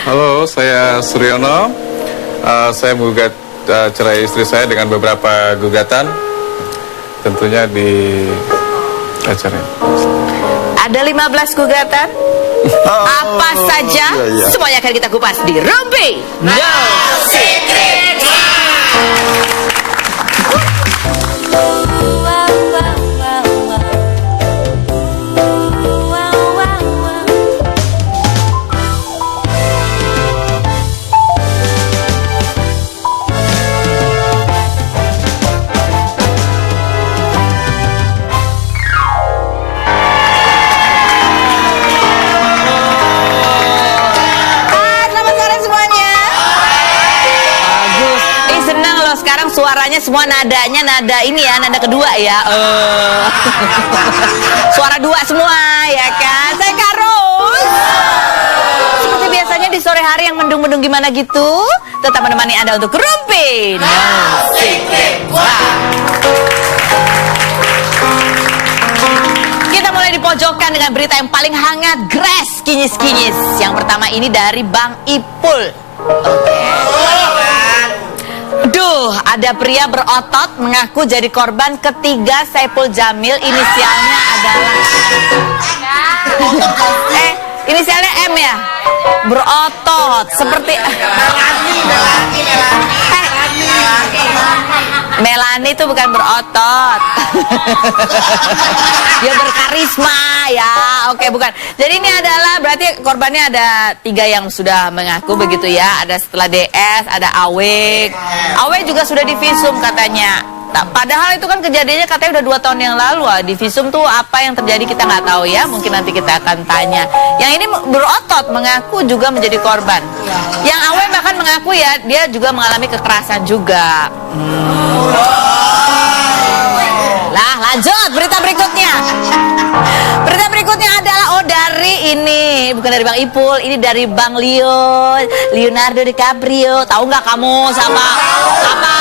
Halo, saya Suryono. Saya menggugat cerai istri saya dengan beberapa gugatan, tentunya di acara ini. Ada 15 gugatan. Apa saja? Semuanya akan kita kupas di Rumpi No Secret. Sekarang suaranya semua nadanya nada ini ya, nada kedua ya. Suara dua semua ya kan. Saya Kak Ros. Seperti biasanya di sore hari yang mendung-mendung gimana gitu, tetap menemani Anda untuk Rumpi No Secret. Kita mulai di pojokan dengan berita yang paling hangat, gres kinyis-kinyis. Yang pertama ini dari Bang Ipul. Duh, ada pria berotot mengaku jadi korban ketiga Saipul Jamil. Inisialnya adalah inisialnya M ya. Berotot seperti Melani itu bukan berotot. Dia berkarisma ya. Oke, bukan. Jadi ini adalah berarti korbannya ada 3 yang sudah mengaku begitu ya. Ada setelah DS, ada AW. AW juga sudah divisum katanya. Nah, padahal itu kan kejadiannya katanya udah 2 tahun yang lalu. Di visum tuh apa yang terjadi kita nggak tahu ya. Mungkin nanti kita akan tanya. Yang ini berotot mengaku juga menjadi korban. Yang AW bahkan mengaku ya dia juga mengalami kekerasan juga. Lah lanjut berita berikutnya. Berita berikutnya adalah dari ini, bukan dari Bang Ipul, ini dari Bang Leonardo DiCaprio. Tahu nggak kamu siapa? Apa?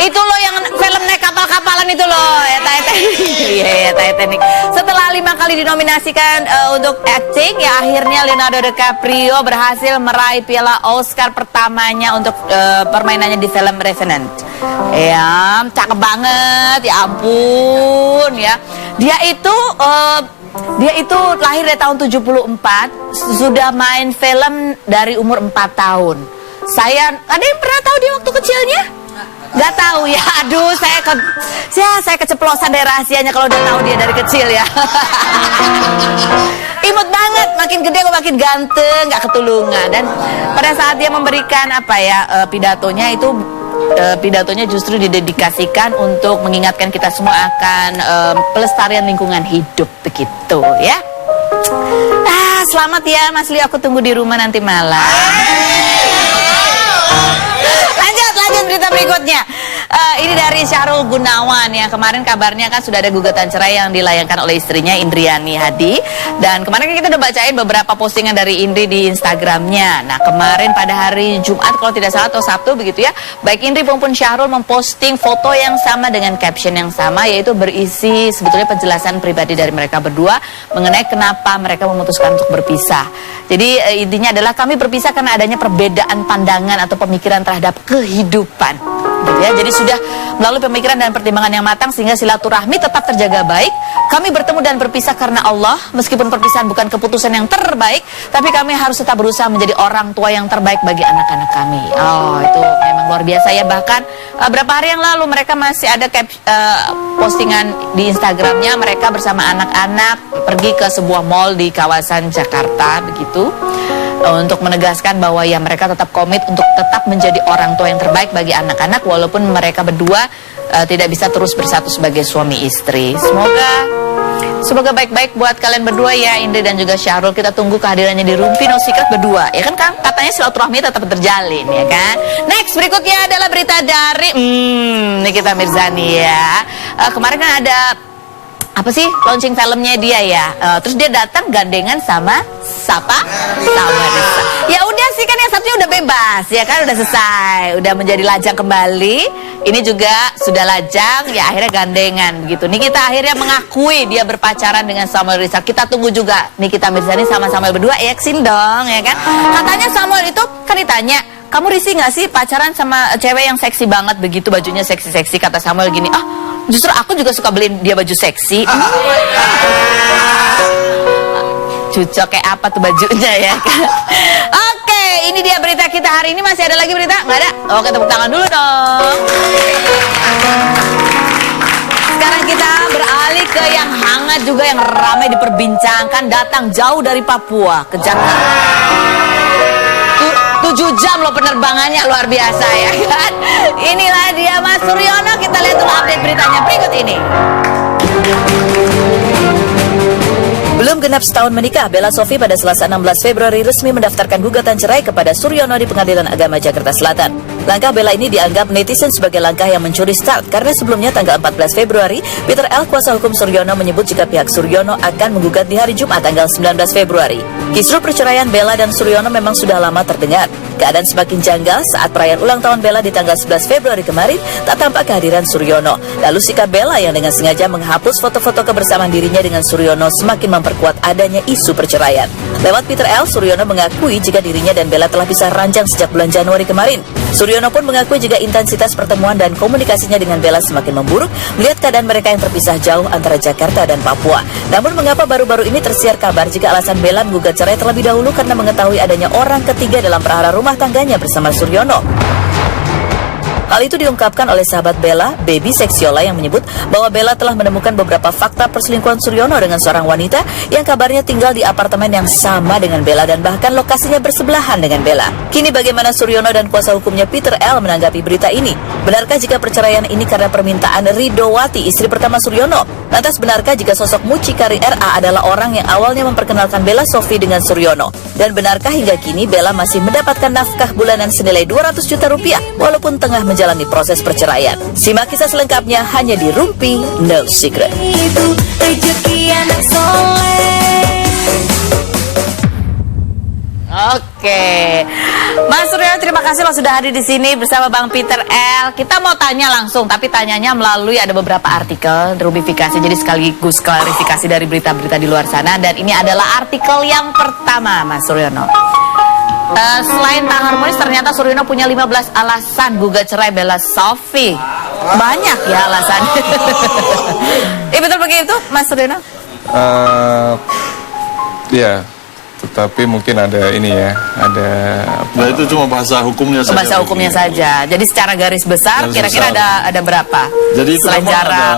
Itu loh yang film naik kapal-kapalan itu loh, ya Titanic. Iya, Titanic. Setelah 5 kali dinominasikan untuk acting, ya akhirnya Leonardo DiCaprio berhasil meraih piala Oscar pertamanya untuk permainannya di film Revenant. Ya, cakep banget, ya ampun ya. Dia itu lahir dari tahun 74, sudah main film dari umur 4 tahun. Ada yang pernah tahu dia waktu kecilnya? Gak tahu ya, aduh saya keceplosan dari rahasianya kalau udah tahu dia dari kecil ya. Imut banget, makin gede kok makin ganteng, gak ketulungan. Dan pada saat dia memberikan pidatonya justru didedikasikan untuk mengingatkan kita semua akan pelestarian lingkungan hidup begitu ya. Selamat ya Mas Leo, aku tunggu di rumah nanti malam. Lanjut berita berikutnya. Ini dari Syahrul Gunawan ya. Kemarin kabarnya kan sudah ada gugatan cerai yang dilayangkan oleh istrinya Indriani Hadi. Dan kemarin kan kita udah bacain beberapa postingan dari Indri di Instagramnya. Nah kemarin pada hari Jumat kalau tidak salah atau Sabtu begitu ya, baik Indri maupun Syahrul memposting foto yang sama dengan caption yang sama, yaitu berisi sebetulnya penjelasan pribadi dari mereka berdua mengenai kenapa mereka memutuskan untuk berpisah. Jadi intinya adalah kami berpisah karena adanya perbedaan pandangan atau pemikiran terhadap kehidupan. Gitu ya. Jadi sudah melalui pemikiran dan pertimbangan yang matang sehingga silaturahmi tetap terjaga baik. Kami bertemu dan berpisah karena Allah. Meskipun perpisahan bukan keputusan yang terbaik, tapi kami harus tetap berusaha menjadi orang tua yang terbaik bagi anak-anak kami. Oh, itu memang luar biasa ya. Bahkan beberapa hari yang lalu mereka masih ada postingan di Instagramnya, mereka bersama anak-anak pergi ke sebuah mall di kawasan Jakarta begitu. Untuk menegaskan bahwa ya mereka tetap komit untuk tetap menjadi orang tua yang terbaik bagi anak-anak walaupun mereka berdua tidak bisa terus bersatu sebagai suami istri. Semoga baik-baik buat kalian berdua ya, Indri dan juga Syahrul. Kita tunggu kehadirannya di Rumpi No Secret berdua. Ya kan katanya silaturahmi tetap terjalin ya kan. Next berikutnya adalah berita dari Nikita Mirzani ya. Kemarin kan ada apa sih launching filmnya dia ya, terus dia datang gandengan sama Desa. Ya udah sih kan yang satunya udah bebas, ya kan, udah selesai, udah menjadi lajang kembali. Ini juga sudah lajang, ya akhirnya gandengan begitu. Nikita akhirnya mengakui dia berpacaran dengan Samuel Rizal. Kita tunggu juga Nikita Mirzani sama Samuel berdua eksil dong, ya kan. Katanya Samuel itu kan ditanya, kamu risih nggak sih pacaran sama cewek yang seksi banget begitu, bajunya seksi-seksi. Kata Samuel gini, justru aku juga suka beliin dia baju seksi. Cucok kayak apa tuh bajunya, ya kan? Oke, ini dia berita kita hari ini. Masih ada lagi berita? Nggak ada? Oke, tepuk tangan dulu dong. Sekarang kita beralih ke yang hangat juga, yang ramai diperbincangkan. Datang jauh dari Papua ke Jakarta. 7 jam loh penerbangannya, luar biasa, ya kan? Inilah dia Mas Suryono. Kita lihat dulu update beritanya berikut ini. Belum genap setahun menikah, Bella Sophie pada Selasa 16 Februari resmi mendaftarkan gugatan cerai kepada Suryono di Pengadilan Agama Jakarta Selatan. Langkah Bella ini dianggap netizen sebagai langkah yang mencuri start karena sebelumnya tanggal 14 Februari, Peter L, kuasa hukum Suryono, menyebut jika pihak Suryono akan menggugat di hari Jumat tanggal 19 Februari. Kisru perceraian Bella dan Suryono memang sudah lama terdengar. Keadaan semakin janggal saat perayaan ulang tahun Bella di tanggal 11 Februari kemarin tak tampak kehadiran Suryono. Lalu sikap Bella yang dengan sengaja menghapus foto-foto kebersamaan dirinya dengan Suryono semakin memperkuat adanya isu perceraian. Lewat Peter L, Suryono mengakui jika dirinya dan Bella telah pisah ranjang sejak bulan Januari kemarin. Suryono pun mengakui jika intensitas pertemuan dan komunikasinya dengan Bella semakin memburuk melihat keadaan mereka yang terpisah jauh antara Jakarta dan Papua. Namun mengapa baru-baru ini tersiar kabar jika alasan Bella menggugat cerai terlebih dahulu karena mengetahui adanya orang ketiga dalam perkara rumah tangganya bersama Suryono. Hal itu diungkapkan oleh sahabat Bella, Baby Seksiola, yang menyebut bahwa Bella telah menemukan beberapa fakta perselingkuhan Suryono dengan seorang wanita yang kabarnya tinggal di apartemen yang sama dengan Bella dan bahkan lokasinya bersebelahan dengan Bella. Kini bagaimana Suryono dan kuasa hukumnya Peter L menanggapi berita ini? Benarkah jika perceraian ini karena permintaan Ridowati, istri pertama Suryono? Lantas benarkah jika sosok mucikari RA adalah orang yang awalnya memperkenalkan Bella Sophie dengan Suryono? Dan benarkah hingga kini Bella masih mendapatkan nafkah bulanan senilai 200 juta rupiah walaupun tengah menjalani proses perceraian? Simak kisah selengkapnya hanya di Rumpi No Secret. Itu rezeki anak soleh. Oke, Mas Suryono, terima kasih lo sudah hadir di sini bersama Bang Peter L. Kita mau tanya langsung, tapi tanyanya melalui ada beberapa artikel rubifikasi, jadi sekaligus klarifikasi dari berita-berita di luar sana. Dan ini adalah artikel yang pertama, Mas Suryono. Selain tak harmonis, ternyata Suryono punya 15 alasan gugat cerai Bella Sophie. Banyak ya alasannya. Betul begitu, Mas Suryono? Ya, tetapi mungkin ada ini ya, ada. Nah, itu cuma bahasa hukumnya saja. Bahasa hukumnya saja. Jadi secara garis besar, kira-kira ada berapa? Jadi itu selain jarak,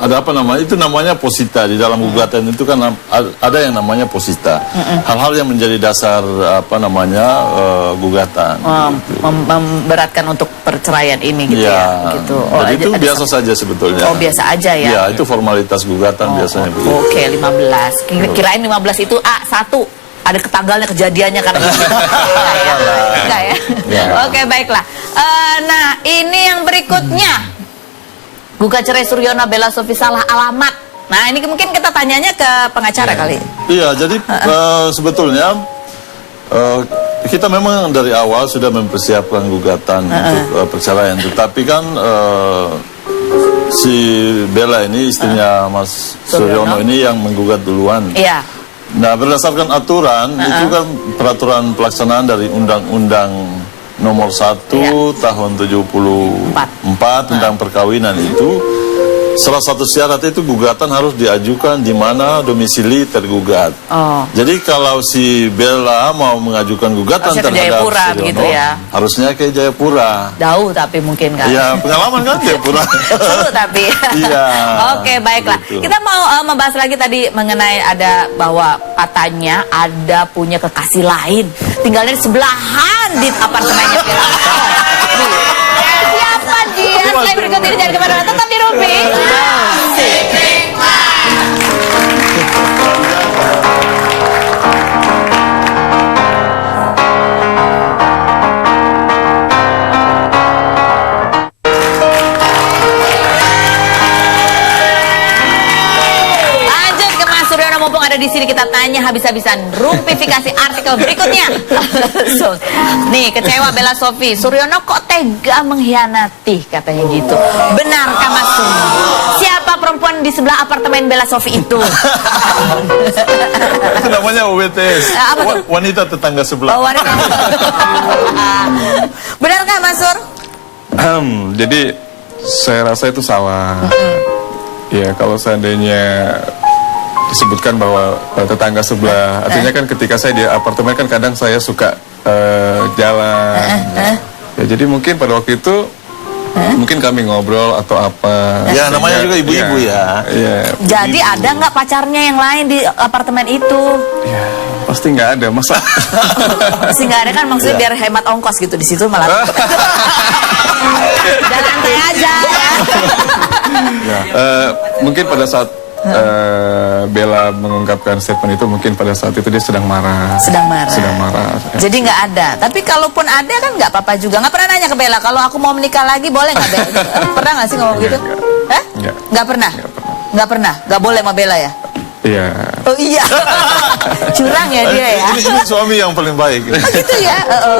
ada apa namanya? Itu namanya posita di dalam gugatan itu kan ada yang namanya posita. Hal-hal yang menjadi dasar apa namanya gugatan. Memberatkan untuk perceraian ini gitu ya. Gitu. Jadi itu biasa saja sebetulnya. Oh, biasa aja ya. Ya, itu formalitas gugatan biasanya begitu. Oke, 15. Kirain 15 itu A1. Ada ketanggalnya, kejadiannya karena enggak ya? Oke, baiklah. Nah, ini yang berikutnya. Gugat cerai Suryono Bella Sophie salah alamat. Nah, ini mungkin kita tanyanya ke pengacara kali. Iya, jadi sebetulnya kita memang dari awal sudah mempersiapkan gugatan untuk perceraian. Tetapi kan si Bella ini istrinya Mas Suryono ini yang menggugat duluan. Iya. Nah, berdasarkan aturan, itu kan peraturan pelaksanaan dari Undang-Undang Nomor 1 Tahun 74 tentang perkawinan itu, salah satu syarat itu gugatan harus diajukan di mana domisili tergugat. Jadi kalau si Bella mau mengajukan gugatan harusnya terhadap Jayapura, Suryono, begitu ya? harusnya ke Jayapura. Jauh tapi mungkin kan. Ya, pengalaman kan Jayapura. Seru tapi. Iya. Oke, baiklah. Gitu. Kita mau membahas lagi tadi mengenai ada bahwa katanya ada punya kekasih lain. Tinggalnya di sebelahan di apartemennya Bella. Siapa dia? Selain berikut ini jangan kemana-mana, tetap di Rumpi. Lanjut ke Mas Suryono, mumpung ada di sini kita tanya habis-habisan. Rumpifikasi artikel berikutnya. So, nih, kecewa Bella Sophie. Suryono kok tega mengkhianati, katanya gitu. Benarkah Mas Suryono? Siapa perempuan di sebelah apartemen Bella Sophie itu? Itu namanya WTS. Apa tuh? Wanita tetangga sebelah. Oh, wanita. Benarkah Mas Sur? Jadi saya rasa itu salah. Ya, kalau seandainya disebutkan bahwa tetangga sebelah, artinya kan ketika saya di apartemen kan kadang saya suka jalan. Ya, jadi mungkin pada waktu itu mungkin kami ngobrol atau apa. Ya, namanya Sehingga, juga ibu-ibu ya. Iya. Jadi ada nggak pacarnya yang lain di apartemen itu? Ya, pasti nggak ada, masa. Sih nggak ada kan, maksudnya biar hemat ongkos gitu di situ malah. Jalan santai aja ya. Mungkin pada saat Bella mengungkapkan statement itu, mungkin pada saat itu dia sedang marah. Sedang marah. Sedang marah. Jadi nggak ada. Tapi kalaupun ada kan nggak apa-apa juga. Nggak pernah nanya ke Bella, kalau aku mau menikah lagi boleh nggak Bella? Pernah nggak sih ngomong gitu? Hah? Nggak pernah. Nggak pernah. Nggak boleh sama Bella ya? Iya. Oh iya. Curang ya dia ya. Ini suami yang paling baik. Oh gitu ya.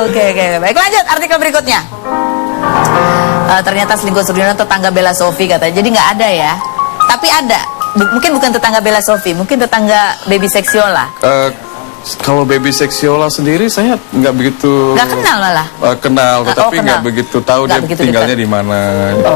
Oke. Baik, lanjut artikel berikutnya. Ternyata selingkuh Suryono tetangga Bella Sophie katanya. Jadi nggak ada ya. Tapi ada. Mungkin bukan tetangga Bella Sophie, mungkin tetangga Baby Sexiola. Kalau Baby Sexiola sendiri saya nggak begitu. Nggak kenal malah. Kenal, tetapi kenal. nggak begitu tahu Nggak dia begitu tinggalnya dekat. di mana.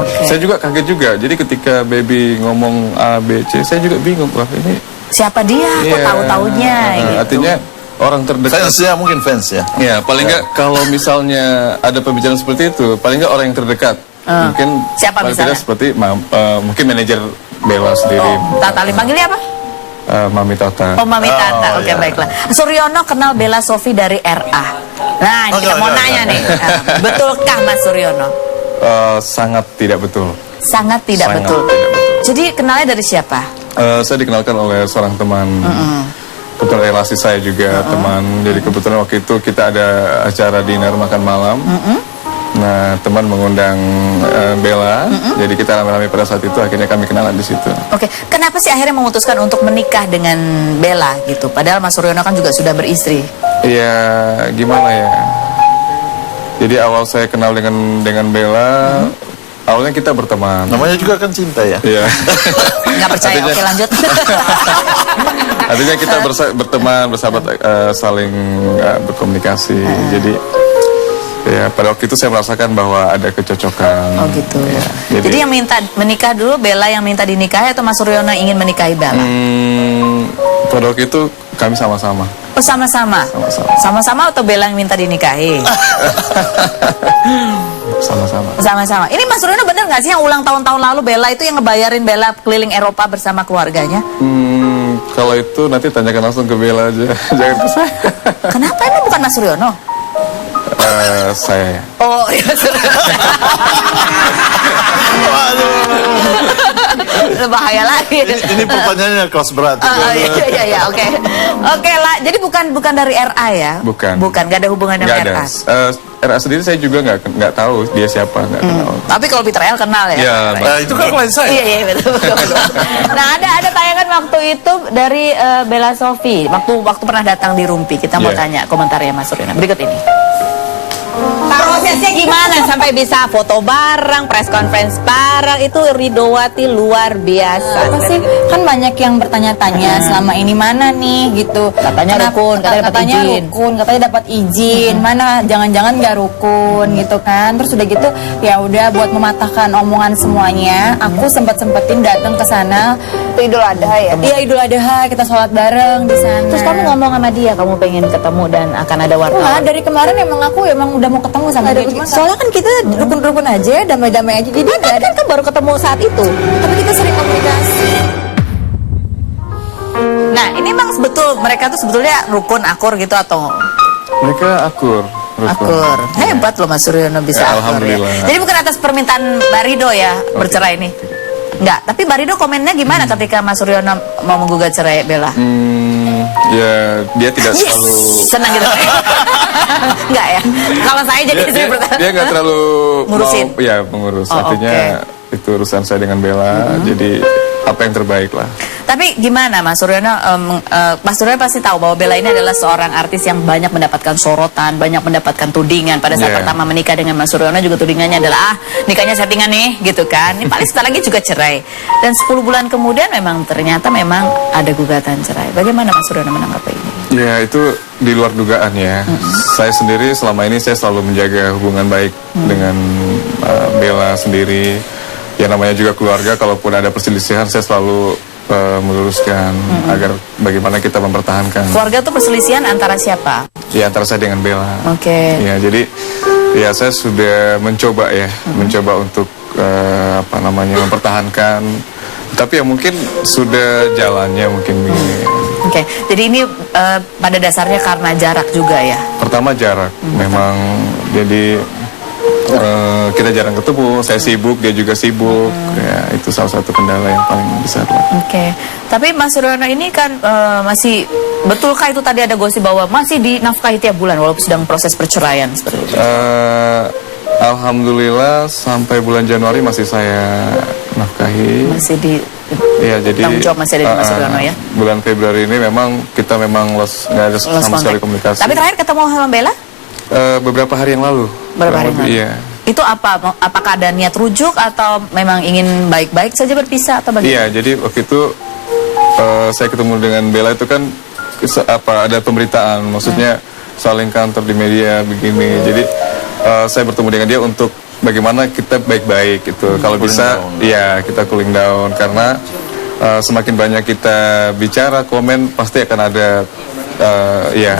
Oke. Saya juga kaget juga. Jadi ketika Baby ngomong A, B, C, saya juga bingung. Wah, ini Siapa dia? Kok iya. tahu-taunya gitu. Artinya orang terdekat. Fansnya mungkin fans ya. Ya, paling nggak kalau misalnya ada pembicaraan seperti itu, paling nggak orang yang terdekat. Mungkin Siapa paling misalnya? tidak seperti mungkin manajer Bella sendiri. Tata Lim panggilnya apa? Mami Tata. Oh, Mami Tata. Oke, iya. baiklah. Suryono kenal Bella Sophie dari RA. Nah, ini kita mau nanya nih. Betulkah Mas Suryono? Sangat tidak betul. Sangat tidak Sangat betul. tidak betul. Jadi kenalnya dari siapa? Saya dikenalkan oleh seorang teman. Kebetulan relasi saya juga teman. Jadi kebetulan waktu itu kita ada acara dinner makan malam. Nah, teman mengundang Bella. Jadi kita rame-rame pada saat itu, akhirnya kami kenalan di situ. Oke, kenapa sih akhirnya memutuskan untuk menikah dengan Bella gitu? Padahal Mas Suryono kan juga sudah beristri. Iya, gimana ya? Jadi awal saya kenal dengan Bella, awalnya kita berteman. Namanya juga kan cinta ya. Iya. Nggak percaya? Artinya- Oke, lanjut. Artinya kita berteman, bersahabat, saling berkomunikasi. Jadi ya pada waktu itu saya merasakan bahwa ada kecocokan. Oh gitu. Ya, Jadi yang minta menikah dulu Bella yang minta dinikahi atau Mas Suryono ingin menikahi Bella? Pada waktu itu kami sama-sama. Oh sama-sama? Sama-sama. Sama-sama atau Bella yang minta dinikahi? Sama-sama. Sama-sama. Ini Mas Suryono bener nggak sih yang ulang tahun-tahun lalu Bella itu yang ngebayarin Bella keliling Eropa bersama keluarganya? Kalau itu nanti tanyakan langsung ke Bella aja, jangan ke saya. Kenapa emang bukan Mas Suryono? Saya. Oh iya bahaya lagi. Ini pertanyaannya kelas berat. Iya, oke. Oke lah, jadi bukan dari RA ya? Bukan. Bukan, nggak ada hubungan dengan Nggak ada. RA. RA sendiri saya juga nggak tahu dia siapa, nggak kenal. Tapi kalau Peter L kenal ya? Iya, Itu kan klien saya. Iya betul. Nah ada tayangan waktu itu dari Bella Sophie waktu pernah datang di Rumpi. Kita mau Iya. tanya komentarnya Mas Suryono. Berikut ini. Prosesnya gimana sampai bisa foto bareng, press conference bareng, itu Ridowati luar biasa. Apa sih, kan banyak yang bertanya-tanya selama ini mana nih gitu. Katanya rukun, katanya dapat izin. rukun, katanya dapat izin. Mana jangan-jangan nggak rukun gitu kan. Terus udah gitu ya udah buat mematahkan omongan semuanya, aku sempetin datang ke sana. Idul Adha ya? Iya Idul Adha kita sholat bareng di sana. Terus kamu ngomong sama dia, kamu pengen ketemu dan akan ada Nah, wartawan. dari kemarin emang udah mau ketemu sama dia. Cuman soalnya kan kita rukun-rukun aja, damai-damai aja. Jadi nggak ada. Kan baru ketemu saat itu. Tapi kita sering komunikasi. Nah ini emang mereka tuh sebetulnya rukun, akur gitu atau Mereka akur. akur? Hebat loh Mas Suryono bisa Ya, akur ya. alhamdulillah. Jadi bukan atas permintaan Barido ya bercerai ini? Enggak, tapi Barido komennya gimana ketika Mas Suryono mau menggugat cerai Bella? Ya dia tidak selalu. Senang gitu. Enggak ya? Kalau saya jadi istri pertama. Dia nggak terlalu Ngurusin? mau, ya mengurus. Oh, Artinya itu urusan saya dengan Bella. Jadi apa yang terbaik lah. Tapi gimana Mas Suryono? Mas Suryono pasti tahu bahwa Bella ini adalah seorang artis yang banyak mendapatkan sorotan, banyak mendapatkan tudingan. Pada saat Yeah. pertama menikah dengan Mas Suryono juga tudingannya adalah nikahnya settingan nih, gitu kan. Ini paling sebentar lagi juga cerai. Dan 10 bulan kemudian ternyata memang ada gugatan cerai. Bagaimana Mas Suryono menanggapi ini? Ya itu di luar dugaan ya. Saya sendiri selama ini saya selalu menjaga hubungan baik dengan Bella sendiri. Ya namanya juga keluarga, kalaupun ada perselisihan saya selalu meluruskan agar bagaimana kita mempertahankan. Keluarga tuh perselisihan antara siapa? Ya antara saya dengan Bella. Oke. Ya jadi ya saya sudah mencoba ya, mencoba untuk mempertahankan. Tapi ya mungkin sudah jalannya mungkin begini. Oke. Jadi ini pada dasarnya karena jarak juga ya. Pertama jarak, memang jadi kita jarang ketemu. Saya sibuk, dia juga sibuk. Ya itu salah satu kendala yang paling besar lah. Oke. Tapi Mas Suryono ini kan masih betulkah itu tadi ada gosip bahwa masih dinafkahi tiap bulan walaupun sedang proses perceraian seperti itu? Alhamdulillah sampai bulan Januari masih saya nafkahi. Masih di Iya, jadi tanggung jawab masih ada di Mas Suryono ya. Bulan Februari ini memang kita nggak ada sama sekali komunikasi. Tapi terakhir ketemu sama Bella? Beberapa hari yang lalu. Beberapa hari yang lalu. Iya. Itu apakah ada niat rujuk atau memang ingin baik-baik saja berpisah atau bagaimana? Iya, jadi waktu itu saya ketemu dengan Bella itu kan ada pemberitaan, maksudnya saling kantor di media begini. Jadi saya bertemu dengan dia untuk bagaimana kita baik-baik gitu. Kalau bisa, ya kita cooling down karena semakin banyak kita bicara, komen pasti akan ada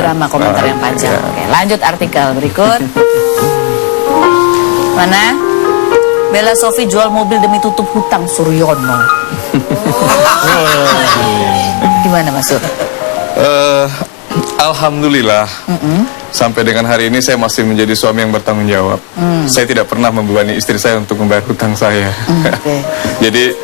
drama komentar yang panjang. Ya. Oke, lanjut artikel berikut. Mana? Bella Sophie jual mobil demi tutup hutang Suryono. Gimana Mas Sur? Alhamdulillah. Sampai dengan hari ini saya masih menjadi suami yang bertanggung jawab. Saya tidak pernah membebani istri saya untuk membayar hutang saya. Oke. Jadi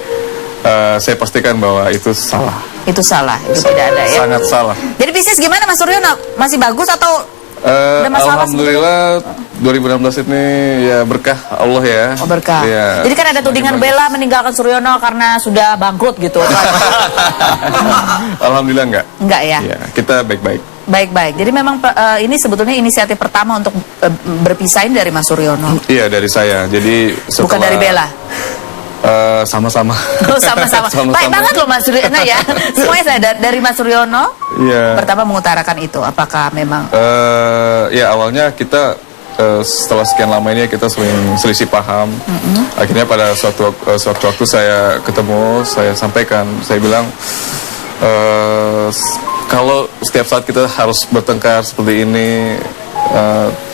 saya pastikan bahwa itu salah. Itu salah, itu tidak ada ya. Sangat salah. Jadi bisnis gimana Mas Suryono? Masih bagus atau ada masalah? Alhamdulillah 2016 ini ya berkah Allah ya. Oh, berkah. Ya, jadi kan ada tudingan Bella meninggalkan Suryono karena sudah bangkrut gitu. Alhamdulillah enggak. Enggak ya? Ya, kita baik-baik. Baik-baik. Jadi memang ini sebetulnya inisiatif pertama untuk berpisahin dari Mas Suryono. Iya, dari saya. Jadi Bukan dari Bella. Sama-sama. Oh, sama-sama. Baik banget loh Mas Suryono ya. Semuanya saya dari Mas Suryono. Iya. Pertama mengutarakan itu. Apakah memang ya awalnya kita setelah sekian lama ini kita sering selisih paham. Akhirnya pada suatu waktu saya ketemu, saya sampaikan, saya bilang kalau setiap saat kita harus bertengkar seperti ini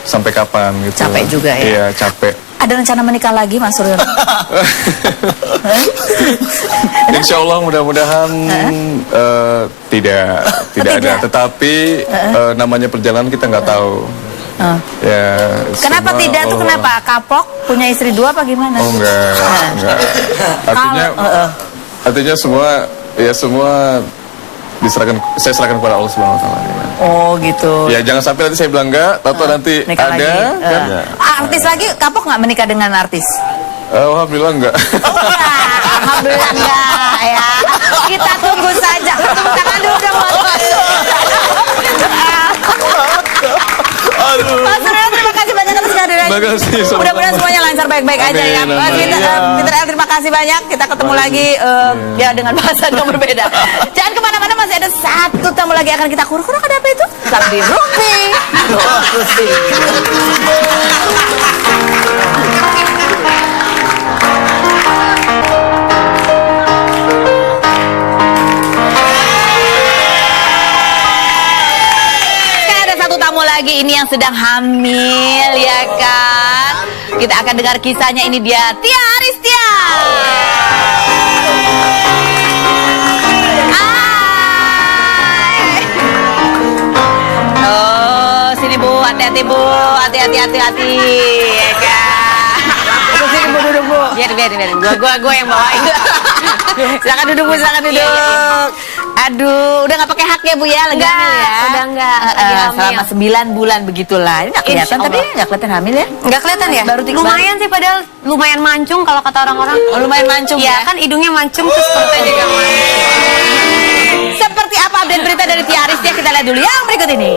sampai kapan gitu. Capek juga ya? Iya, capek. ada rencana menikah lagi Mas Suryono? Insya Allah mudah-mudahan tidak ada. Tetapi namanya perjalanan kita nggak tahu. Ya. Kenapa tidak tuh? Kenapa? Kapok punya istri dua apa gimana? Oh enggak. Artinya semua diserahkan, saya serahkan kepada Allah Subhanahu Wa Taala. Oh gitu. Ya jangan sampai nanti saya bilang enggak, tahu nanti Nikah ada. lagi. Kan? Artis lagi kapok nggak menikah dengan artis? Alhamdulillah enggak. Oh, enggak. Alhamdulillah enggak ya. Kita tunggu saja. Tepuk tangan dulu dong buat Mas. Mas Suryono, terima kasih banyak atas kehadirannya. Terima kasih. Mudah-mudahan semuanya lancar baik-baik aja ya. Amin, Mas amin. Peter L, terima kasih banyak. Kita ketemu lagi ya dengan bahasan yang berbeda. Jangan kemana-mana, masih ada satu tamu lagi akan kita kurang-kurang. Ada apa itu? Salam di Rupi. Lagi ini yang sedang hamil ya kan. Kita akan dengar kisahnya, ini dia Tia Aristia. Hai. Oh, sini Bu, hati-hati Bu, hati-hati ya kan. Sini Bu, duduk Bu. Biar. Gua yang bawain. Silakan duduk Bu, silakan duduk. Aduh, udah nggak pakai hak ya Bu ya, lagi Enggak, hamil ya? udah enggak, lagi hamil. Selama 9 bulan begitulah. Ini nggak kelihatan, Insya tapi Allah. nggak kelihatan hamil ya? Nggak kelihatan ya? Lumayan sih, padahal lumayan mancung kalau kata orang-orang. Oh, lumayan mancung Iya, ya? kan hidungnya mancung terus perutnya juga mancung. Seperti apa update berita dari Tia Aristia? Kita lihat dulu yang berikut ini.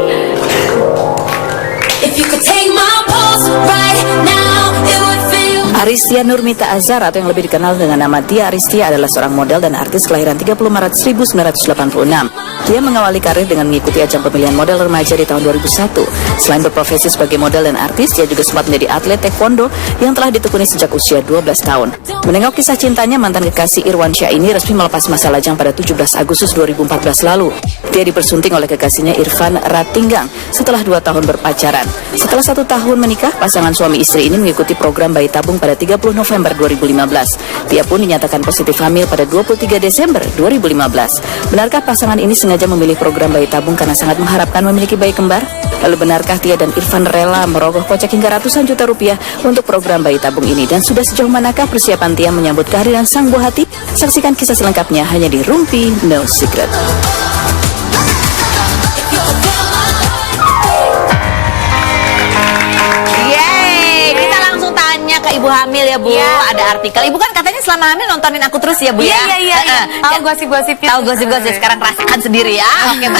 If you could take my pulse right now, it would feel. Aristia Nurmita Azhar atau yang lebih dikenal dengan nama Tia Aristia adalah seorang model dan artis kelahiran 30 Maret 1986. Dia mengawali karir dengan mengikuti ajang pemilihan model remaja di tahun 2001. Selain berprofesi sebagai model dan artis, dia juga sempat menjadi atlet taekwondo yang telah ditekuni sejak usia 12 tahun. Menengok kisah cintanya, mantan kekasih Irwan Syah ini resmi melepas masa lajang pada 17 Agustus 2014 lalu. Dia dipersunting oleh kekasihnya Irfan Ratinggang setelah 2 tahun berpacaran. Setelah 1 tahun menikah, pasangan suami istri ini mengikuti program bayi tabung pada 30 November 2015. Dia pun dinyatakan positif hamil pada 23 Desember 2015. Benarkah pasangan ini sengaja memilih program bayi tabung karena sangat mengharapkan memiliki bayi kembar? Lalu benarkah Tia dan Irfan rela merogoh kocek hingga ratusan juta rupiah untuk program bayi tabung ini? Dan sudah sejauh manakah persiapan Tia menyambut kehadiran sang buah hati? Saksikan kisah selengkapnya hanya di Rumpi No Secret. Yeay, kita langsung tanya ke ibu hamil ya Bu. Iya. Ada artikel. Ibu kan katanya selama hamil nontonin aku terus ya Bu ya. Iya. Tahu gosip-gosipnya. Tahu gosip-gosip. Sekarang rasakan sendiri ya. Oke.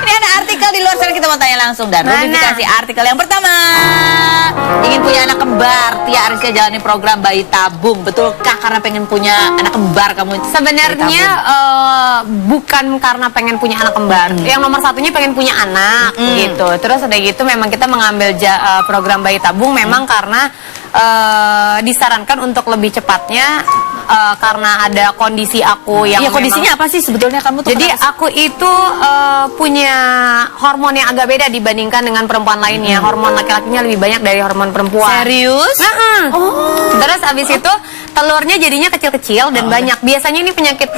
Ini ada artikel di luar sana, kita mau tanya langsung dan Mana? Ruby dikasih artikel yang pertama. Ingin punya anak kembar, Tia Aristia jalani program bayi tabung. Betulkah karena pengen punya anak kembar kamu? Sebenarnya bukan karena pengen punya anak kembar. Yang nomor satunya pengen punya anak gitu. Terus udah gitu memang kita mengambil program bayi tabung memang karena disarankan untuk lebih cepatnya karena ada kondisi aku yang Iya, kondisinya apa sih sebetulnya kamu tuh? jadi kenapa sih? aku itu punya hormon yang agak beda dibandingkan dengan perempuan lainnya. Hormon laki-lakinya lebih banyak dari hormon perempuan. Serius? Terus abis itu telurnya jadinya kecil-kecil dan banyak. Biasanya ini penyakit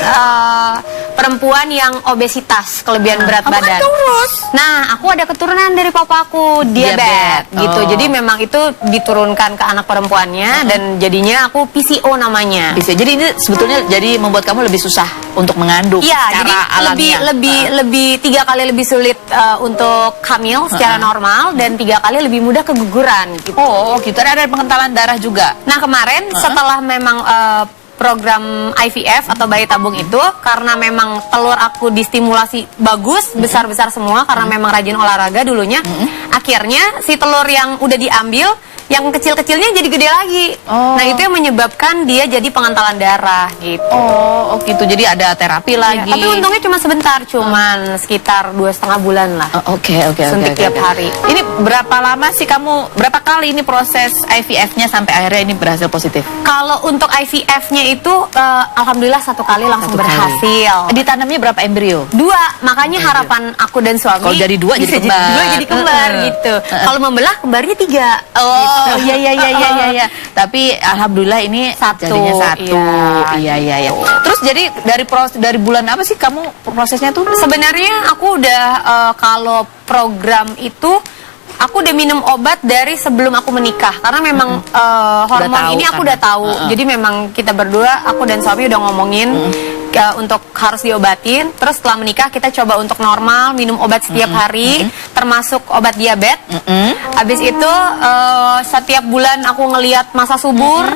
perempuan yang obesitas, kelebihan berat Kamu kan badan. kurus. Nah, aku ada keturunan dari papaku, diabetes gitu. Oh. Jadi memang itu diturunkan ke anak perempuannya dan jadinya aku PCO namanya. Bisa. Jadi ini sebetulnya jadi membuat kamu lebih susah untuk mengandung Iya, secara jadi alamiah. lebih 3 kali lebih sulit untuk hamil secara normal dan 3 kali lebih mudah keguguran gitu. Oh, gitu. Ada pengentalan darah juga. Nah kemarin setelah memang program IVF atau bayi tabung itu karena memang telur aku distimulasi bagus besar-besar semua karena memang rajin olahraga dulunya, akhirnya si telur yang udah diambil yang kecil-kecilnya jadi gede lagi. Oh. Nah itu yang menyebabkan dia jadi pengentalan darah gitu. Oh, gitu. Jadi ada terapi lagi. Tapi untungnya cuma sebentar, cuman sekitar 2,5 bulan lah. Oke. Suntik tiap hari. Ini berapa lama sih kamu, berapa kali ini proses IVF-nya sampai akhirnya ini berhasil positif? Kalau untuk IVF-nya itu alhamdulillah 1 kali langsung 1 kali. berhasil. Ditanamnya berapa embrio? 2, makanya harapan aku dan suami Kalau jadi 2 jadi bisa kembar. 2 jadi kembar gitu. Kalau membelah kembarnya 3. Oh, iya. Tapi alhamdulillah ini Satu, jadinya 1. Iya. Terus jadi dari bulan apa sih kamu prosesnya tuh? Sebenarnya aku udah kalau program itu aku udah minum obat dari sebelum aku menikah karena memang hormon tahu ini aku kan? udah tahu. Jadi memang kita berdua, aku dan suami udah ngomongin untuk harus diobatin. Terus setelah menikah kita coba untuk normal, minum obat setiap hari, termasuk obat diabetes. Habis itu setiap bulan aku ngelihat masa subur.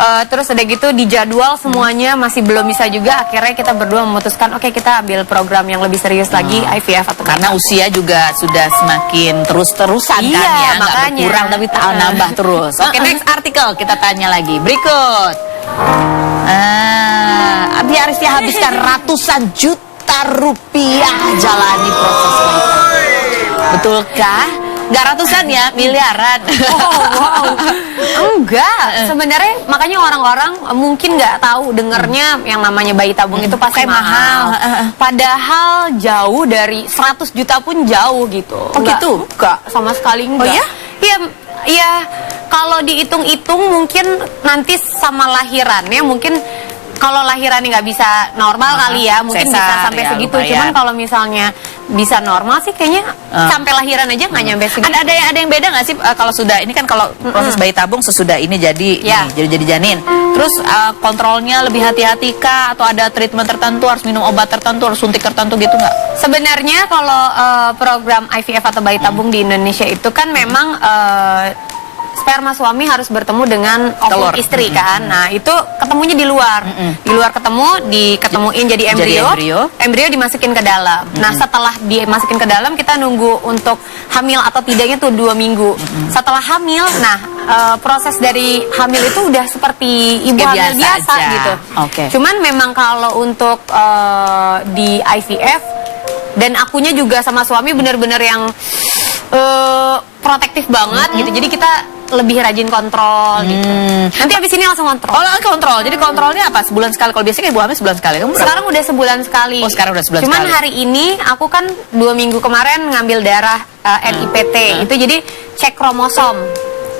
Terus udah gitu di jadwal semuanya masih belum bisa juga. Akhirnya kita berdua memutuskan oke, kita ambil program yang lebih serius lagi, IVF atau Karena usia juga sudah semakin terus-terusan Iya, kan ya, nggak makanya. berkurang tapi nambah terus. Oke, next artikel kita tanya lagi. Berikut. Tia Aristia habiskan ratusan juta rupiah jalani proses bayi tabung. Betulkah? Nggak ratusan ya, miliaran. wow. Enggak, sebenarnya makanya orang-orang mungkin nggak tahu dengernya yang namanya bayi tabung itu pasti Kayak mahal. mahal. Padahal jauh dari 100 juta pun jauh gitu. Oh, gitu? Enggak, sama sekali enggak. Oh, ya? Iya, kalau dihitung-hitung mungkin nanti sama lahirannya mungkin kalau lahiran nggak bisa normal kali ya, mungkin bisa Sesar, sampai ya, segitu. lumayan. Cuman kalau misalnya bisa normal sih kayaknya sampai lahiran aja nggak nyampe segitu. Ada yang beda nggak sih kalau sudah ini kan kalau proses bayi tabung sesudah ini Ya. jadi janin. Terus kontrolnya lebih hati-hati kah atau ada treatment tertentu, harus minum obat tertentu, harus suntik tertentu gitu nggak? Sebenarnya kalau program IVF atau bayi tabung di Indonesia itu kan memang sperma suami harus bertemu dengan ovum Telur. istri kan. Nah, itu ketemunya di luar. Di luar ketemu, diketemuin jadi embrio. Embrio dimasukin ke dalam. Nah, setelah dimasukin ke dalam kita nunggu untuk hamil atau tidaknya tuh 2 minggu. Setelah hamil, nah proses dari hamil itu udah seperti ibu Kayak hamil biasa aja. gitu. Oke. Cuman memang kalau untuk di IVF dan akunya juga sama suami bener-bener yang protektif banget gitu. Jadi kita lebih rajin kontrol gitu. Nanti abis ini langsung kontrol. Oh, kontrol. Jadi kontrolnya apa? Sebulan sekali. Kalau biasanya ibu hamil sebulan sekali. Kamu berapa? Sekarang udah sebulan sekali. Oh, sekarang udah sebulan Cuman sekali. hari ini aku kan 2 minggu kemarin ngambil darah NIPT. Itu jadi cek kromosom.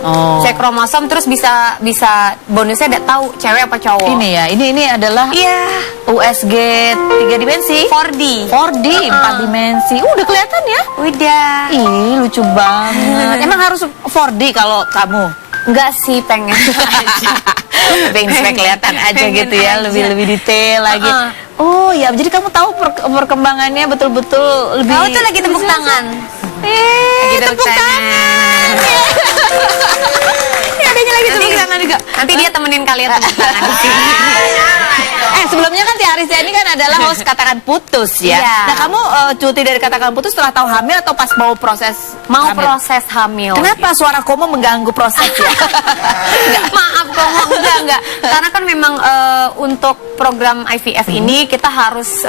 Oh. Cek kromosom terus bisa bonusnya udah tahu cewek apa cowok. Ini ya. Ini adalah Iya. USG 3 dimensi. 4D. 4D 4 dimensi. Udah kelihatan ya? Udah. Ih, lucu banget. Emang harus 4D kalau kamu? Enggak sih, pengen aja. Pengen supaya kelihatan aja Pengen gitu ya, aja. lebih detail lagi. Oh ya, jadi kamu tahu perkembangannya betul-betul lebih. Kau tuh lagi tepuk tangan. Lagi Tepuk tangan. Ya, adanya lagi tepuk tangan juga. Nanti dia temenin kalian tepuk tangan di sini. Sebelumnya kan Tia Aristia ini kan adalah host Katakan Putus ya. Iya. Nah, kamu cuti dari Katakan Putus setelah tahu hamil atau pas mau proses Mau hamil? proses hamil. Kenapa suara komo mengganggu proses ya? Maaf kok, enggak. Karena kan memang untuk program IVF ini kita harus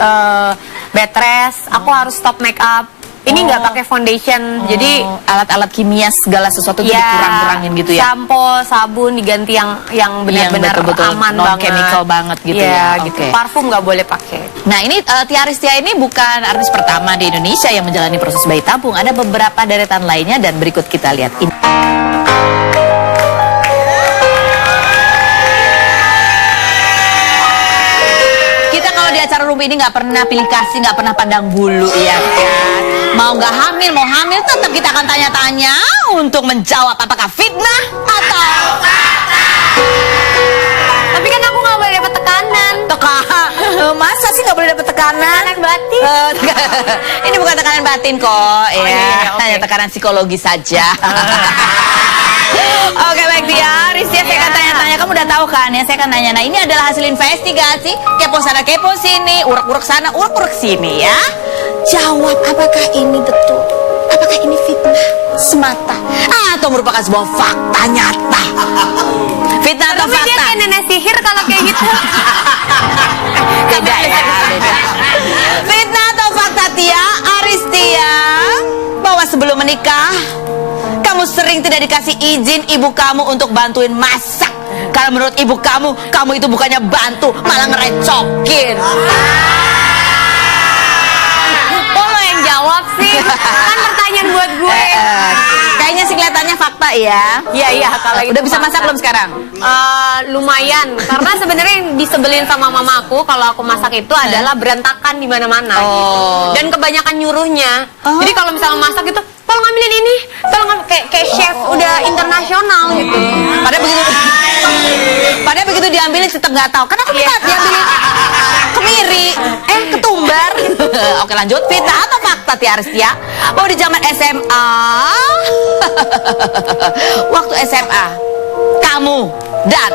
bed rest, aku harus stop make up. Ini nggak pakai foundation, jadi alat-alat kimia segala sesuatu jadi kurang-kurangin gitu ya. Sampo, sabun diganti yang benar-benar betul-betul aman non banget. chemical banget gitu ya. Gitu. Oke. Parfum nggak boleh pakai. Nah ini Tia Aristia ini bukan artis pertama di Indonesia yang menjalani proses bayi tabung. Ada beberapa deretan lainnya dan berikut kita lihat ini. Kita kalau di acara Rumpi ini nggak pernah pilih kasih, nggak pernah pandang bulu ya kan. Mau nggak hamil, mau hamil tetap kita akan tanya-tanya untuk menjawab apakah fitnah atau Tapi kan aku nggak boleh dapat tekanan. Masa sih nggak boleh dapet tekanan? Tekanan batin. Ini bukan tekanan batin kok, ya. iya, oke. Hanya tekanan psikologi saja. Oke baik Tia, Aristia saya akan tanya-tanya. Kamu udah tahu kan ya, saya akan nanya. Nah ini adalah hasil investigasi. Kepo sana, kepo sini, urak-urak sana, urak-urak sini ya. Jawab apakah ini betul? Apakah ini fitnah semata? Atau merupakan sebuah fakta nyata? Fitnah atau Tapi dia fakta? kayak nenek sihir kalau kayak gitu. Beda ya, beda. Fitnah atau fakta Tia Aristia bahwa sebelum menikah kamu sering tidak dikasih izin ibu kamu untuk bantuin masak. Karena menurut ibu kamu itu bukannya bantu, malah ngerecokin. Kok lo yang jawab sih? Kan pertanyaan buat gue. Kayaknya sih kelihatannya fakta ya. Iya, kalau itu Udah bisa masak fakta. belum sekarang? Lumayan, karena sebenarnya yang disebelin sama mamaku kalau aku masak itu adalah berantakan di mana-mana Oh. gitu. Dan kebanyakan nyuruhnya. Jadi kalau misalnya masak itu, tolong ambilin ini, tolong kayak chef udah internasional gitu. Padahal begitu diambilin tetap nggak tahu. Kan aku minta diambilin kemiri, ketumbar. Oke lanjut, fitnah atau fakta Tia Aristia? Bahwa di zaman SMA, waktu SMA, kamu dan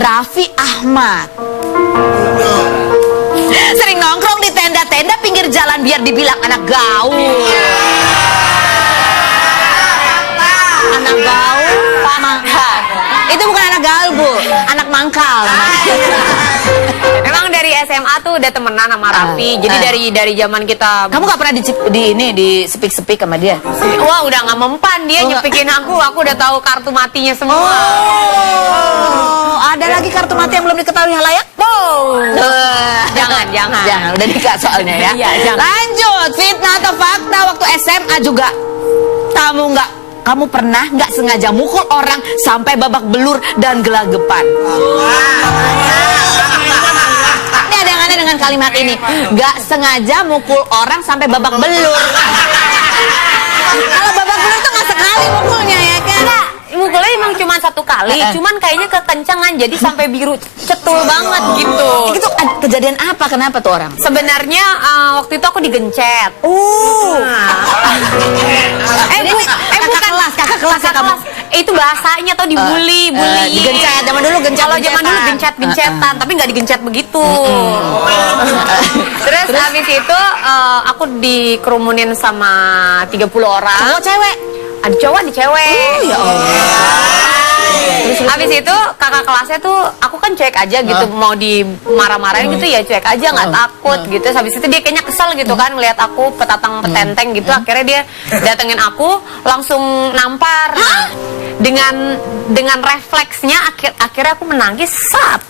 Raffi Ahmad sering nongkrong di tenda-tenda pinggir jalan biar dibilang anak gaul. Anak gaul, mangkal. Itu bukan anak gaul bu, anak mangkal. Emang dari SMA tuh udah temenan sama Raffi. Jadi dari zaman kita. Kamu gak pernah di sepik-sepik sama dia? Wah udah nggak mempan dia Oh, nggak. nyepikin aku udah tahu kartu matinya semua. Oh, ada lagi kartu mati yang belum diketahui halayak? Jangan, udah nikah soalnya ya. Iya, jangan. Lanjut, fitnah atau fakta waktu SMA juga. Kamu pernah nggak sengaja mukul orang sampai babak belur dan gelagapan? dengan kalimat ini. Gak sengaja mukul orang sampai babak belur. Kalau babak belur itu gak sekali mukulnya ya kan? Enggak, mukulnya emang cuma 1 kali, cuman kayaknya kekencangan jadi sampai biru cetul banget gitu. Itu kejadian apa? Kenapa tuh orang? Sebenarnya waktu itu aku digencet. Kakak kelas ya kamu? Itu bahasanya tuh dibully, Digencet, zaman dulu gencet. Kalau zaman dulu gencet-gencetan, tapi nggak digencet begitu. Terus habis itu aku dikerumunin sama 30 orang. Cowok cewek? Ada cowok, ada cewek. Ya Allah. Habis itu kakak kelasnya tuh aku kan cuek aja gitu, mau dimarah-marahin gitu ya cuek aja, nggak takut gitu. Habis itu dia kayaknya kesel gitu kan melihat aku petatang petenteng gitu. Akhirnya dia datengin aku langsung nampar. Nah, dengan refleksnya akhirnya aku menangis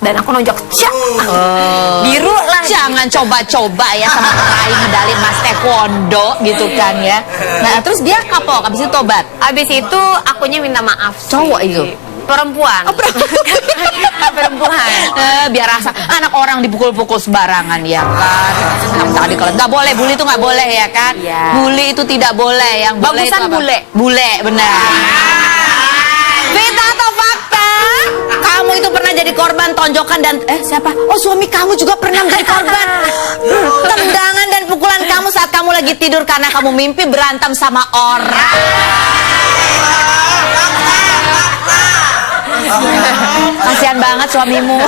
dan aku nonjok cak. Biru lah. Jangan coba-coba ya sama peraih medali emas taekwondo gitu kan ya. Nah terus dia kapok, habis itu tobat. Habis itu akunya minta maaf. Cowok itu? Perempuan. Perempuan. Biar rasa anak orang dipukul-pukul sembarangan ya kan. Tadi kalau nggak boleh, bully itu nggak boleh ya kan. Iya. Bully itu tidak boleh. Yang boleh itu Bagusan apa? bule. Bule, benar. Fitnah atau fakta? Kamu itu pernah jadi korban tonjokan dan siapa? Oh suami kamu juga pernah menjadi korban tendangan dan pukulan kamu saat kamu lagi tidur karena kamu mimpi berantem sama orang. Kasihan banget suamimu.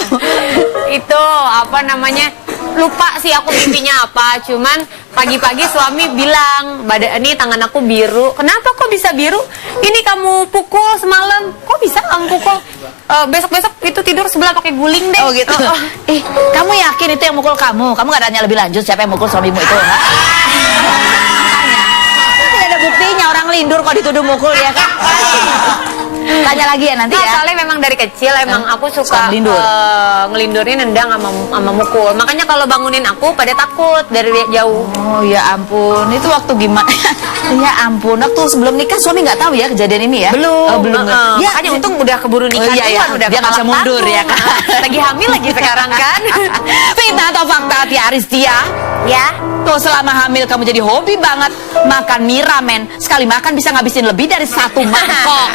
Itu apa namanya, lupa sih aku mimpinya apa. Cuman pagi-pagi suami bilang, ini tangan aku biru. Kenapa kok bisa biru? Ini kamu pukul semalam. Kok bisa kamu pukul? Besok-besok itu tidur sebelah pakai guling deh. Oh gitu. Kamu yakin itu yang mukul kamu? Kamu gak tanya lebih lanjut siapa yang mukul suamimu itu? Tidak ada buktinya, orang lindur kok dituduh mukul ya kan? Tanya lagi ya nanti ya. Soalnya memang dari kecil emang aku suka ngelindur. ngelindurnya nendang sama mukul. Makanya kalau bangunin aku pada takut dari jauh. Oh ya ampun, itu waktu gimana? Ya ampun, waktu sebelum nikah suami nggak tahu ya kejadian ini ya? Belum. Oh, belum. Ya, makanya untung udah keburu nikah iya, iya. duluan, udah Dia nggak bisa kepala mundur batu. ya kan? Lagi hamil lagi sekarang kan. Fitnah atau fakta Tia Aristia? Ya. Tuh selama hamil kamu jadi hobi banget makan mie ramen. Sekali makan bisa ngabisin lebih dari 1 mangkok.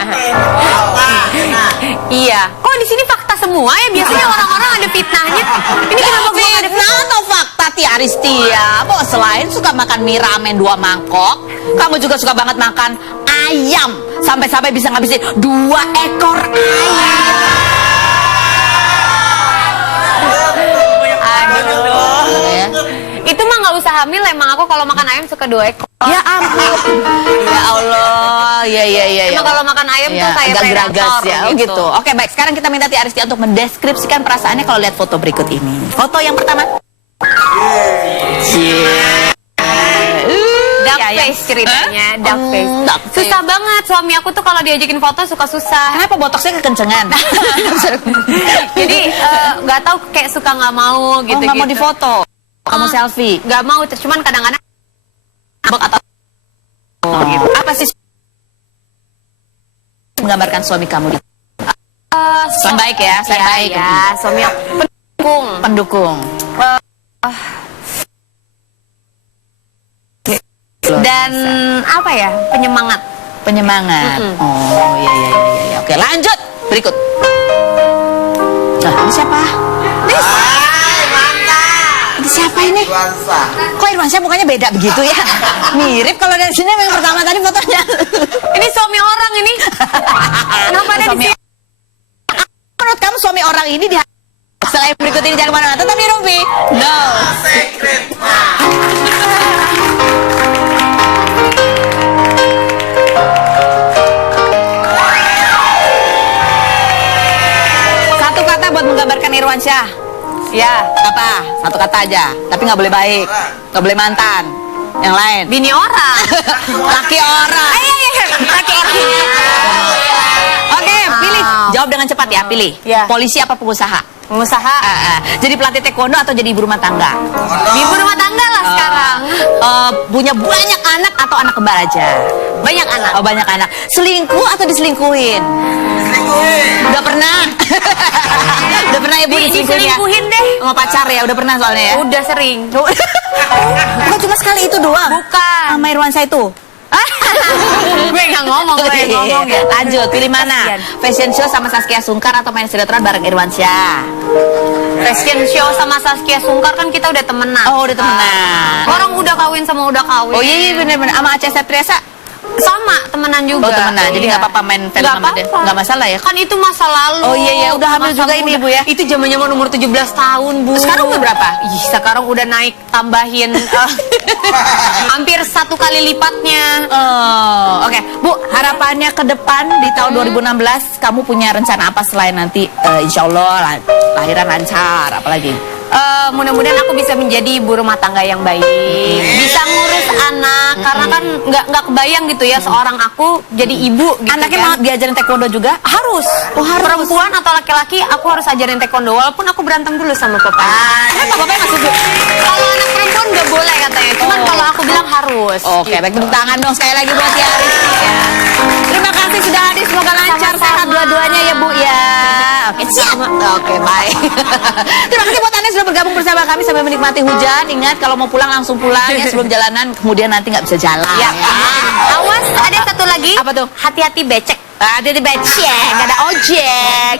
Iya. Kok di sini fakta semua ya? Biasanya orang-orang ada fitnahnya. Ini kenapa gue nggak ada Fitnah atau fakta Tia Aristia? Bahwa selain suka makan mie ramen 2 mangkok, kamu juga suka banget makan ayam. Sampai-sampai bisa ngabisin 2 ekor ayam. Aduh. Itu mah nggak usah hamil, emang aku kalau makan ayam suka 2 ekor. Ya ampun. Ya Allah. Ya. Emang kalau makan ayam tuh kayak agak predator geragas ya. Oh gitu. Oke, baik. Sekarang kita minta Tia Aristia untuk mendeskripsikan perasaannya kalau lihat foto berikut ini. Foto yang pertama. Dark Ya, face ceritanya, dark face. dark face. Susah banget, suami aku tuh kalau diajakin foto suka susah. Kenapa botoksnya kekencengan? Jadi nggak tahu kayak suka nggak mau gitu. Nggak mau difoto. Kamu selfie. Nggak mau, cuman kadang-kadang Atau gitu. Apa sih menggambarkan suami kamu? Suami baik ya, suami baik. ya, suami aku pendukung. Pendukung. Dan apa ya, penyemangat. Penyemangat. Oh iya. Oke, lanjut. Berikut. Nah, ini siapa? Ini siapa ini? Kok Irwansyah mukanya beda begitu ya? Mirip kalau dari sini yang pertama tadi fotonya. Ini suami orang ini. Kenapa ada di Suami- sini? Menurut kamu suami orang ini di selain berikut ini jangan kemana-mana, tetap di Rumpi. No. Satu kata buat menggambarkan Irwansyah. Ya, apa? Satu kata aja. Tapi nggak boleh baik, nggak boleh mantan. Yang lain. Bini orang. Laki orang. Laki orang. Oke, pilih. Jawab dengan cepat ya, pilih. Ya. Polisi apa pengusaha? Pengusaha. Jadi pelatih taekwondo atau jadi ibu rumah tangga? Di ibu rumah tangga lah sekarang. Punya banyak anak atau anak kembar aja? Banyak anak. Oh, banyak anak. Selingkuh atau diselingkuhin? Udah pernah? Udah pernah ya Bu diselingkuhin ya? Diselingkuhin deh. Sama pacar ya, udah pernah soalnya ya? Udah sering. Bukan cuma sekali itu doang? Bukan. Sama Irwansyah itu? Gue nggak ngomong, gue yang ngomong ya. Lanjut, pilih mana? Kasian. Fashion show sama Saskia Sungkar atau main sinetron bareng Irwansyah? Fashion show sama Saskia Sungkar kan kita udah temenan. Oh, udah temenan. Orang udah kawin sama udah kawin. Oh iya, bener-bener. Sama Acha Septriasa? Sama temenan juga. Oh, temenan. Jadi Iya. nggak apa-apa main film Nggak sama dia? apa-apa. Nggak masalah ya? Kan itu masa lalu. Oh iya, iya. Udah hamil Masa juga ini, muda. Bu, ya? Itu zaman-zaman umur 17 tahun, Bu. Sekarang umur berapa? Ih, sekarang udah naik tambahin hampir 1 kali lipatnya. Oh, oke. Bu, harapannya ke depan di tahun 2016 kamu punya rencana apa selain nanti insya Allah lahiran lancar, apalagi? Mudah-mudahan aku bisa menjadi ibu rumah tangga yang baik, bisa ngurus anak, karena kan nggak kebayang gitu ya seorang aku jadi ibu. Gitu Anaknya kan. mau diajarin taekwondo juga? Harus. Perempuan atau laki-laki aku harus ajarin taekwondo walaupun aku berantem dulu sama papa. Kenapa bapaknya nggak setuju? Kalau anak perempuan nggak boleh katanya. Cuman kalau aku bilang harus. Oke, baik, tepuk tangan dong sekali lagi buat Tiaris ya. Terima kasih sudah hadir, semoga lancar, Sama-sama. sehat dua-duanya ya Bu ya. Oke, siap. Oke, baik. Terima kasih buat Anda yang sudah bergabung bersama kami sampai menikmati hujan. Ingat kalau mau pulang langsung pulang ya sebelum jalanan, kemudian nanti nggak bisa jalan. Ya. Awas, ada satu lagi. Apa tuh? Hati-hati becek. Ada di becek, nggak ada ojek.